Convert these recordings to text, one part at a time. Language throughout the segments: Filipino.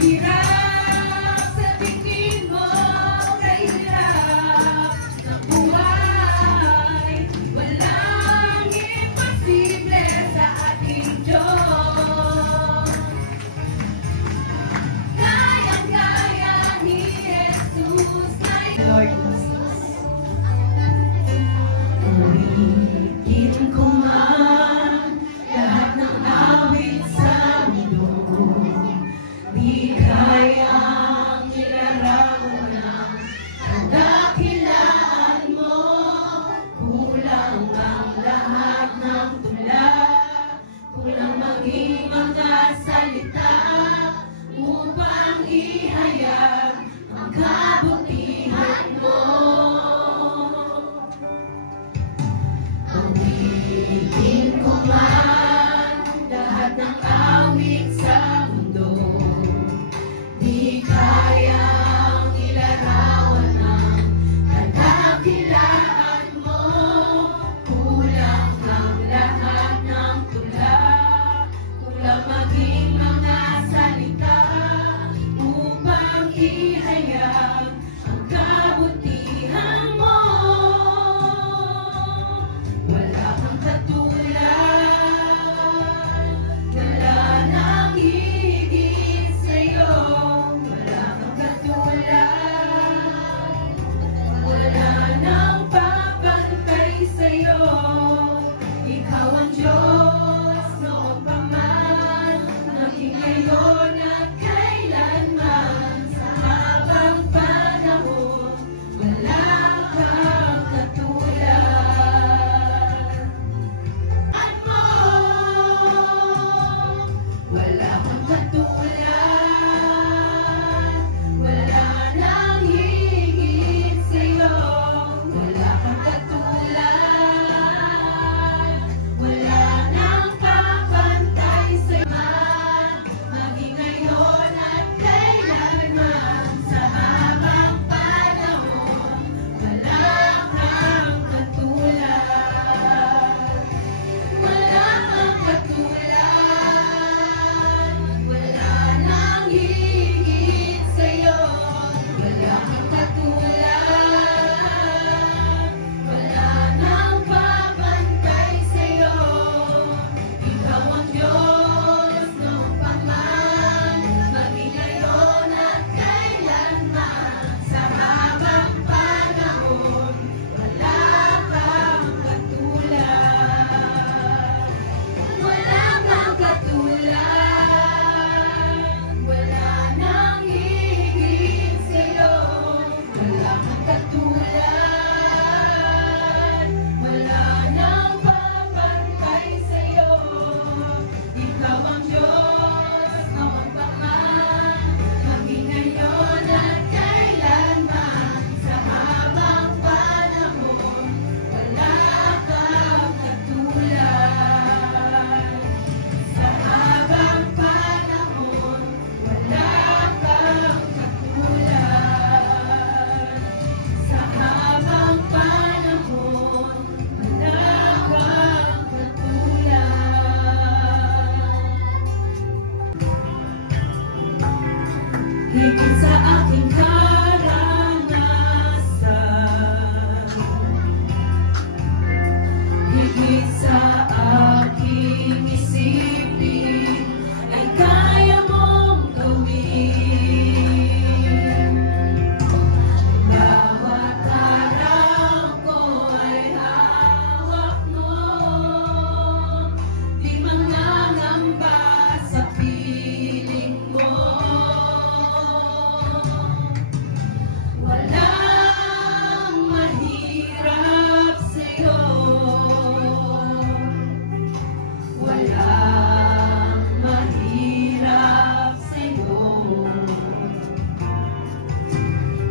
Hirap sa tingin mo, kahirap na buhay. Walang imposible sa ating Diyos. Kayang-kaya ni Jesus na Lord Jesus. Ulitin ko man lahat ng awit sa mundo, di kayang ilarawan ang kadakilaan mo. Kulang ang lahat ng tula, kulang maging mga salita upang ihayag ang kabutihan mo. Ulitin ko man lahat ng awit sa mundo, di kayang ilarawan ang kadakilaan mo. Kulang ang lahat ng tula, kulang maging mga salita upang ihayag ang kabutihan mo. Wala kang katulad, wala nang higit sa'yo. Wala kang katulad, wala nang papantay sa'yo. Ikaw ang Diyos noon pa man, maging ngayon at kailanman. Sa habang panahon, wala kang katulad. At mo, wala kang katulad, wala nang higit sa'yo. Wala kang katulad, wala nang papantay sa'yo. Maging ngayon at kailanman, sa habang panahon, wala kang katulad. Wala kang katulad, wala nang higit sa'yo. Wala kang katulad, wala nang babantay sa'yo. Ikaw ang Diyos noon pa man, maging ngayon at kailanman. Sa habang panahon, wala kang katulad. Wala kang katulad, wala nang higit sa'yo. Wala kang katulad, wala nang babantay sa'yo. Ikaw ang Diyos noon pa man, maging ngayon at kailanman. Sa habang panahon, wala kang katulad. Sa habang panahon, wala kang katulad. Sa habang panahon, wala kang katulad. Higit sa aking karanasan, higit sa aking isipin, ay kaya mong gawin. Bawat araw ko ay hawak mo, di mangangamba sa piling mo. Walang mahirap sa'yo, walang mahirap sa'yo.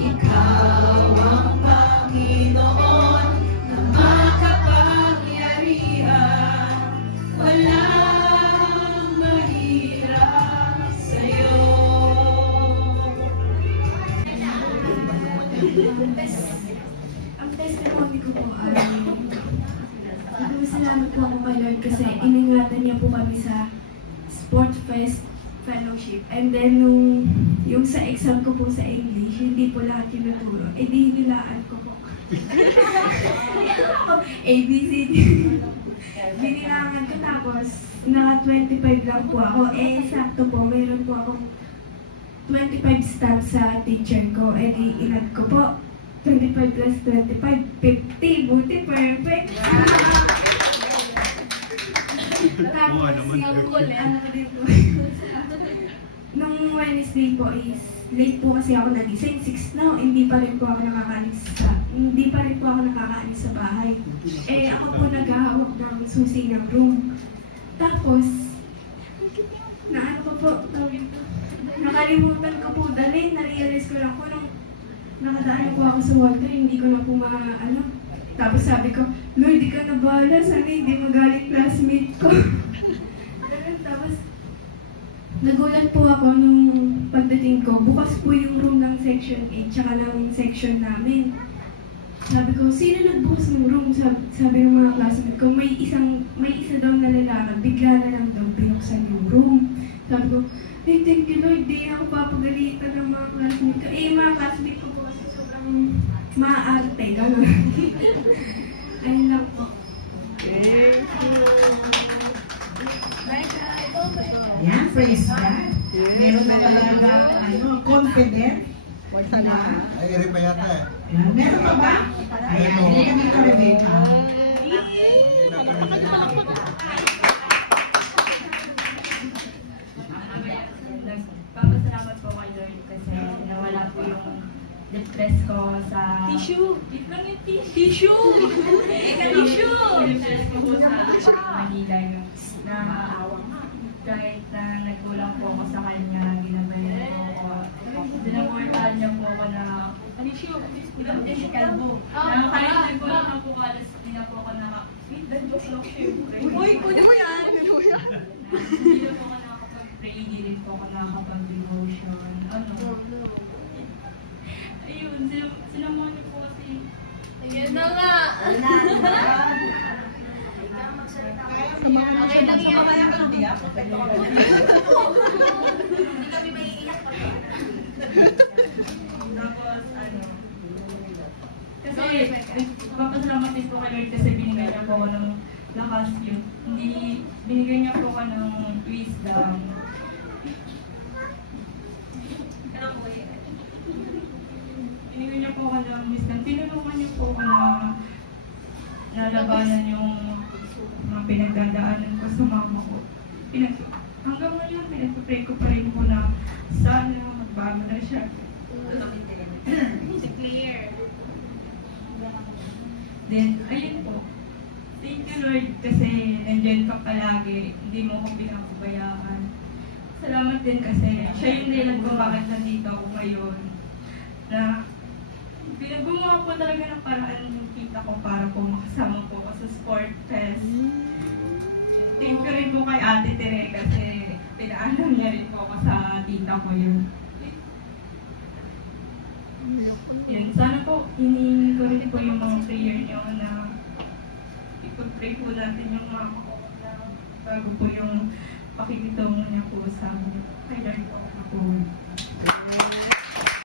Ikaw ang Panginoon na makapangyarihan, walang mahirap sa'yo. Ang testimony ko po ay salamat po ako kay Lord kasi iningatan niya po kami sa Sport Fest fellowship. And then, yung sa exam ko po sa English, hindi po lahat tinuturo. Eh, di hinilaan ko po. ABCD. Binilangan ko tapos, naka 25 lang po ako. Eh, sakto po, mayroon po akong 25 stats sa teacher ko. Eh, di inad ko po. 25 plus 25, 50. Buti, perfect. Tapos, ano din po. Nung Wednesday po is, late po kasi ako nagising, 6 na, hindi pa rin po ako nakakaalis sa bahay. Eh, ako po naghahawak ng susi ng room. Tapos, nakalimutan ko po dalhin, na-realize ko lang po nung nakadaan po ako sa water, hindi ko na po Tapos sabi ko, Lord, di ka na bahala, sana hindi magaling classmate ko. Tapos, nagulat po ako nung pagdating ko, bukas po yung room ng section 8, tsaka ng section namin. Sabi ko, sino nagbukas ng room? Sabi ng mga classmate ko, may isa daw na lalaki, bigla na lang daw binuksan yung room. Sabi ko, hey, thank you Lord, di ako papagalitan ng mga classmate ko. Eh, mga classmate ko po kasi sobrang maarte, gano'n. Ayun lang po. Yan, praise God. Meron na talaga, confident. Diba? Ay, iri pa yata eh. Yan. Meron pa ba? Ayan, hindi kami ka Rebecca. Papasalamat po kay Lord kasi nawala po yung depress ko sa... Tissue! Itlang yung tissue! Depress ko po sa Manila yung kahit na nagkulang po ako sa kanya, ginabayan po ako. Dinamortahan niya po ako na kahit nagkulang ako po alas, hindi na po ako sweet, that joke lang syempre. Uy, kunin mo yan! Hindi na po ako nakakapag-pray, hindi rin po ako nakakapag-devotion. Ayun, sinamahan niyo po kasi. Ayun na nga! Okay lang yan. Hindi kami maiiyak pa. Tapos, kasi, papasalamat din po kay Lord kasi binigay niya po ako ng lakas yun. Binigay niya po ako ng wisdom. Binigay niya po ako ng wisdom. Tinulungan niya po ako na nalabanan yung mga pinagdadaanan ko sa mama ko. Hanggang ngayon, pinagpapray ko pa rin po na sana magbago na siya. Clear. Then, ayun po. Thank you Lord kasi nandyan ka palagi. Hindi mo ako pinapabayaan. Salamat din kasi siya yung dahilan kung bakit nandito ako ngayon. Na gumawa po talaga ng paraan yung kita ko para po makasama po ako sa sport fest. Thank you rin po kay Ate Tere kasi pinaalam niya rin po ako sa tita ko yun. Yan, sana po hinihingi ko rin po yung mga prayer niyo na ipag-pray po natin yung mga ko na bago po yung pakikitungo niya po sa amin. Kay Lord po ako.